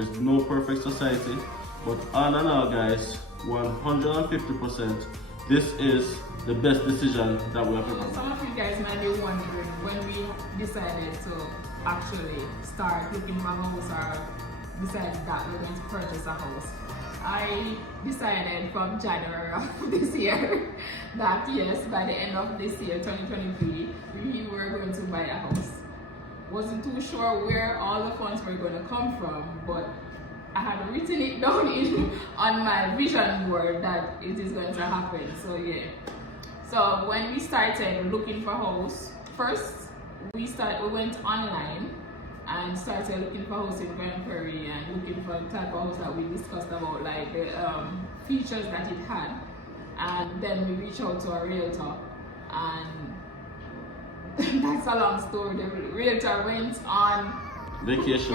There's no perfect society, but all in all, guys, 150%, this is the best decision that we have ever made. Some of you guys might be wondering when we decided to actually start looking for a house or decided that we're going to purchase a house. I decided from January of this year that yes, by the end of this year, 2023, we were going to buy a house. Wasn't too sure where all the funds were going to come from, but I had written it down on my vision board that it is going to happen. So yeah. So when we started looking for a house, first we went online and started looking for a house in Grand Prairie and looking for the type of house that we discussed about, like the features that it had. And then we reached out to a realtor, and that's a long story. The realtor went on Vacation.